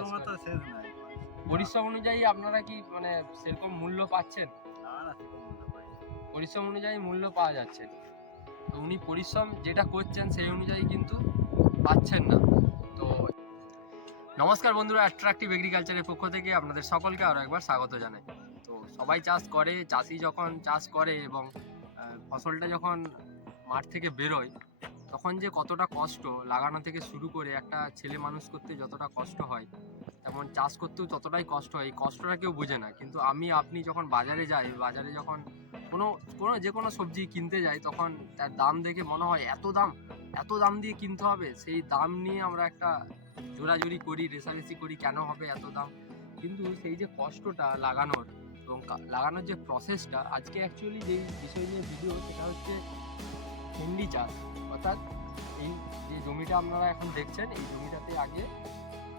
পরিশ্রম তো শেষ নাই পরিশ্রম অনুযায়ী আপনারা কি মানে সেরকম মূল্য পাচ্ছেন। পরিশ্রম অনুযায়ী মূল্য পাওয়া যাচ্ছে। তো উনি পরিশ্রম যেটা করছেন সেই অনুযায়ী কিন্তু পাচ্ছেন না। তো নমস্কার বন্ধুরা অ্যাট্রাকটিভ এগ্রিকালচারের পক্ষ থেকে আপনাদের সকলকে আরও একবার স্বাগত জানাই। তো সবাই চাষ করে চাষি যখন চাষ করে এবং ফসলটা যখন মাঠ থেকে বেরোয় তখন যে কতটা কষ্ট লাগানো থেকে শুরু করে একটা ছেলে মানুষ করতে যতটা কষ্ট হয় তেমন চাষ করতেও ততটাই কষ্ট হয়, এই কষ্টটা কেউ বোঝে না। কিন্তু আমি, আপনি যখন বাজারে যাই, বাজারে যখন কোনো কোনো যে কোনো সবজি কিনতে যাই, তখন তার দাম দেখে মনে হয়, এত দাম? এত দাম দিয়ে কিনতে হবে? সেই দাম নিয়ে আমরা একটা জোরাজুরি করি রেসারেসি করি, কেন হবে এত দাম? কিন্তু সেই যে কষ্টটা লাগানোর এবং লাগানোর যে প্রসেসটা আজকে অ্যাকচুয়ালি যেই বিষয় নিয়ে ভিডিও সেটা হচ্ছে ভেন্ডি চাষ। অর্থাৎ এই যে জমিটা আপনারা এখন দেখছেন, এই জমিটাতে আগে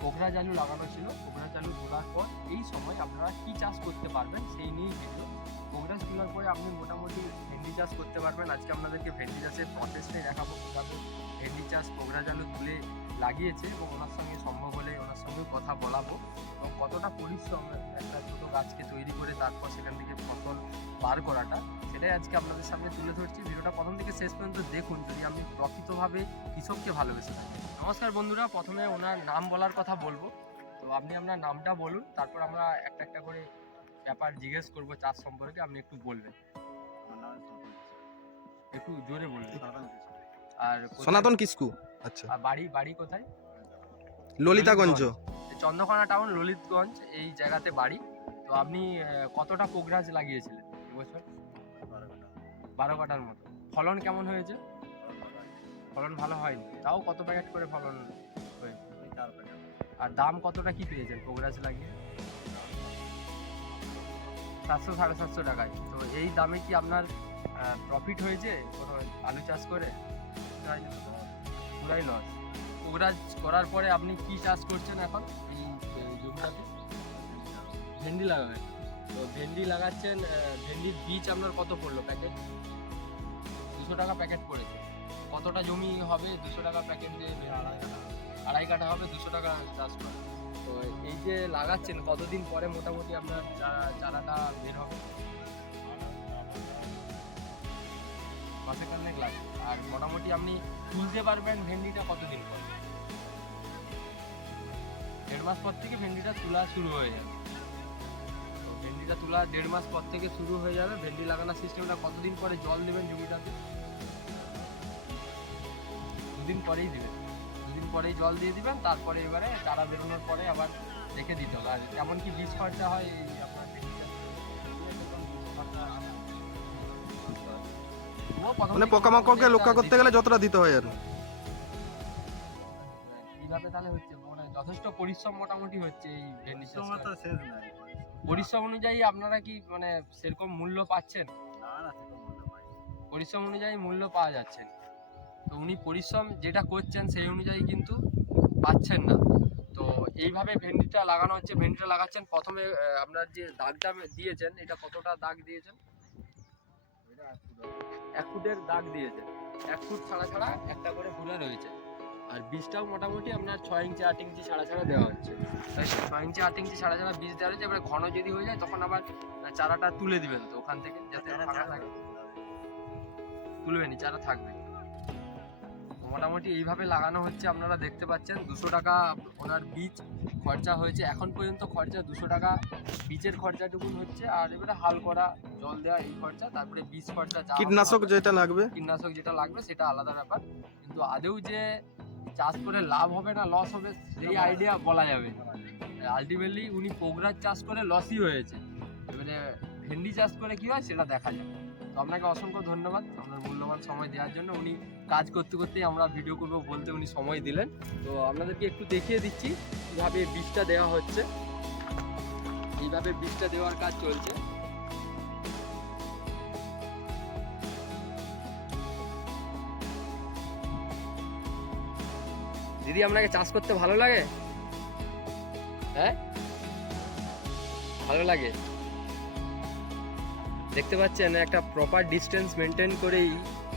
কোকড়া জালু লাগানো ছিল। কোকড়া জালু তোলার পর এই সময় আপনারা কি চাষ করতে পারবেন সেই নিয়েই ভিডিও কোকড়া তোলার পরে আপনি মোটামুটি ভেন্ডি চাষ করতে পারবেন। আজকে আপনাদেরকে ভেন্ডি চাষের প্রসেসটাই দেখাবো কীভাবে ভেন্ডি চাষ কোকড়া জালু তুলে লাগিয়েছে এবং ওনার সঙ্গে সম্ভব হলে ওনার সঙ্গে কথা বলাবো। এবং কতটা পরিশ্রম একটা ছোটো গাছকে তৈরি করে তারপর সেখান থেকে ফসল বার করাটা সেটাই আজকে আপনাদের সামনে তুলে ধরছি। ভিডিওটা প্রথম থেকে শেষ পর্যন্ত দেখুন যদি আপনি প্রকৃতভাবে কৃষককে ভালোবেসে থাকেন নমস্কার বন্ধুরা প্রথমে ওনার নাম বলার কথা বলব। তো আপনি আপনার নামটা বলুন তারপর আমরা একটা একটা করে ব্যাপার জিজ্ঞেস করব চাষ সম্পর্কে আপনি একটু বলবেন। একটু জোরে বলবেন। আর সনাতন কিসকু আচ্ছা। আর বাড়ি বাড়ি কোথায়? ললিতাগঞ্জ। এই চন্দ্রকোনা টাউন ললিতগঞ্জ এই জায়গাতে বাড়ি। তো আপনি কতটা কোকরাজ লাগিয়েছিলেন? এবছর? বারো কাটার মতো। ফলন কেমন হয়েছে? ফলন ভালো হয়নি। তাও কত প্যাকেট করে ফলন কাঠা। আর দাম কতটা কি পেয়েছেন? কোকরাজ লাগিয়ে? সাতশো সাড়ে সাতশো টাকায়। তো এই দামে কি আপনার প্রফিট হয়েছে? কোনো আলু চাষ করে? পুরাই লস কোকরাজ করার পরে আপনি কি চাষ করছেন এখন? এই জমিটাতে। ভেন্ডি লাগাবেন? তো ভেন্ডি লাগাচ্ছেন ভেন্ডির বীজ আপনার কত পড়ল প্যাকেট? দুশো টাকা প্যাকেট পড়েছে। কতটা জমি হবে? দুশো টাকা প্যাকেট দিয়ে আড়াই কাঠা। হবে। দুশো টাকা চাষ করে তো এই যে লাগাচ্ছেন, কতদিন পরে মোটামুটি আপনার চারা চারাটা বের হবে? মাসে কান্নেক লাগবে। আর মোটামুটি আপনি তুলতে পারবেন ভেন্ডিটা কতদিন পর? দেড় মাস পর থেকে ভেন্ডিটা তোলা শুরু হয়ে যাবে। ভেন্ডিটা তোলা দেড় মাস পর থেকে শুরু হয়ে যাবে। ভেন্ডি লাগানোর সিস্টেমটা কতদিন পরে জল দেবেন জমিটাতে? দুদিন পরেই দিবেন। দুদিন পরেই জল দিয়ে দিবেন তারপরে এবারে চারা বেরোনোর পরে আবার রেখে দিতে হবে। আর কেমন কি বীজ খরচা হয় আপনার ও প্রথম মানে পোকামাকড়কে রক্ষা করতে গেলে যতটা দিতে হয় আর। কীভাবে তাহলে হচ্ছে মানে যথেষ্ট পরিশ্রম মোটামুটি হচ্ছে এই ভেন্ডি শেষ নাই পরিশ্রম। অনুযায়ী আপনারা কি মানে সেরকম মূল্য পাচ্ছেন? না না সেরকম মূল্য পাই পরিশ্রম অনুযায়ী মূল্য পাওয়া যাচ্ছে। তো উনি পরিশ্রম যেটা করছেন সেই অনুযায়ী কিন্তু পাচ্ছেন না। তো এইভাবে ভেন্ডিটা লাগানো হচ্ছে ভেন্ডিটা লাগাচ্ছেন। প্রথমে আপনার যে দাগটা দিয়েছেন এটা কতটা দাগ দিয়েছেন? এক ফুটের দাগ দিয়েছেন। এক ফুট ছাড়া ছাড়া একটা করে ফুলে রয়েছে। আর বীজটাও মোটামুটি আপনার ছয় ইঞ্চি আট ইঞ্চি ছাড়া ছাড়া দেওয়া হচ্ছে। তাই ছয় ইঞ্চি আট ইঞ্চি ছাড়া ছাড়া বীজ দেওয়া হচ্ছে এবার ঘন যদি হয়ে যায় তখন আবার চারাটা তুলে দিবেন তো ওখান থেকে যাতে ফাঁকা থাকে। তুলবেনি চারা থাকবে। মোটামুটি এইভাবে লাগানো হচ্ছে আপনারা দেখতে পাচ্ছেন দুশো টাকা ওনার বীজ খরচা হয়েছে। এখন পর্যন্ত খরচা দুশো টাকা বীজের খরচাটুকুন হচ্ছে আর এবারে হাল করা জল দেওয়া এই খরচা তারপরে বীজ খরচা কীটনাশক যেটা লাগবে? কীটনাশক যেটা লাগবে সেটা আলাদা ব্যাপার। কিন্তু আদেও যে চাষ করে লাভ হবে না লস হবে, সেই আইডিয়া বলা যাবে। আলটিমেটলি উনি পোগরাজ চাষ করে লসই হয়েছে। এবারে ভেন্ডি চাষ করে কি হয় সেটা দেখা যাবে তো আপনাকে অসংখ্য ধন্যবাদ, আপনার মূল্যবান সময় দেওয়ার জন্য। উনি কাজ করতে করতেই আমরা ভিডিও করব বলতে উনি সময় দিলেন। তো আপনাদেরকে একটু দেখিয়ে দিচ্ছি কীভাবে বীজটা দেওয়া হচ্ছে। এইভাবে বীজটা দেওয়ার কাজ চলছে। দিদি, আপনাকে চাষ করতে ভালো লাগে? হ্যাঁ? ভালো লাগে? দেখতে পাচ্ছেন, একটা প্রপার ডিস্টেন্স মেনটেন করেই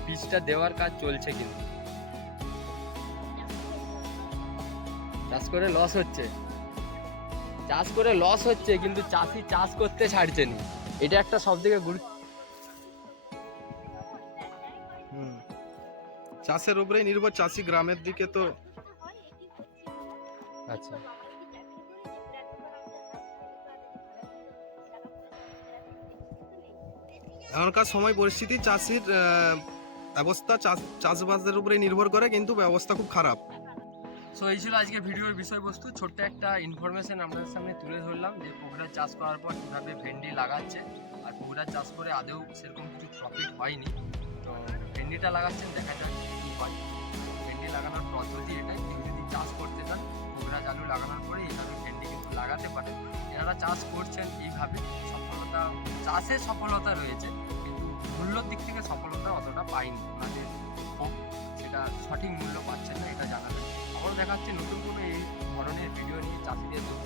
বীজটা দেওয়ার কাজ চলছে কিন্তু। চাষ করে লস হচ্ছে। চাষ করে লস হচ্ছে, কিন্তু চাষি চাষ করতে ছাড়ছে না। এটা একটা সব থেকে গুরুত্ব চাষের উপরেই নির্ভর, চাষি গ্রামের দিকে তো আচ্ছা। এখনকার সময় পরিস্থিতি চাষির অবস্থা চাষ চাষবাসের উপরে নির্ভর করে কিন্তু ব্যবস্থা খুব খারাপ। সো এই ছিল আজকে ভিডিওর বিষয়বস্তু। ছোট্ট একটা ইনফরমেশন আপনাদের সামনে তুলে ধরলাম যে পুকুরের চাষ করার পর কীভাবে ভেন্ডি লাগাচ্ছে। আর পুকুরের চাষ করে আদেও সেরকম কিছু প্রফিট হয়নি। তো ভেন্ডিটা লাগাচ্ছেন দেখা যাক কী হয়। ভেন্ডি লাগানোর পদ্ধতি এটাই। কেউ যদি চাষ করতে চান এনারা চাষ করছেন এইভাবে, সফলতা, চাষে সফলতা রয়েছে, কিন্তু মূল্যর দিক থেকে সফলতা অতটা পাইনি। ওনাদের সেটা সঠিক মূল্য পাচ্ছেন না, এটা জানা যায় আবারও দেখাচ্ছে নতুন কোনো এই ধরনের ভিডিও নিয়ে চাষিদের দুঃখ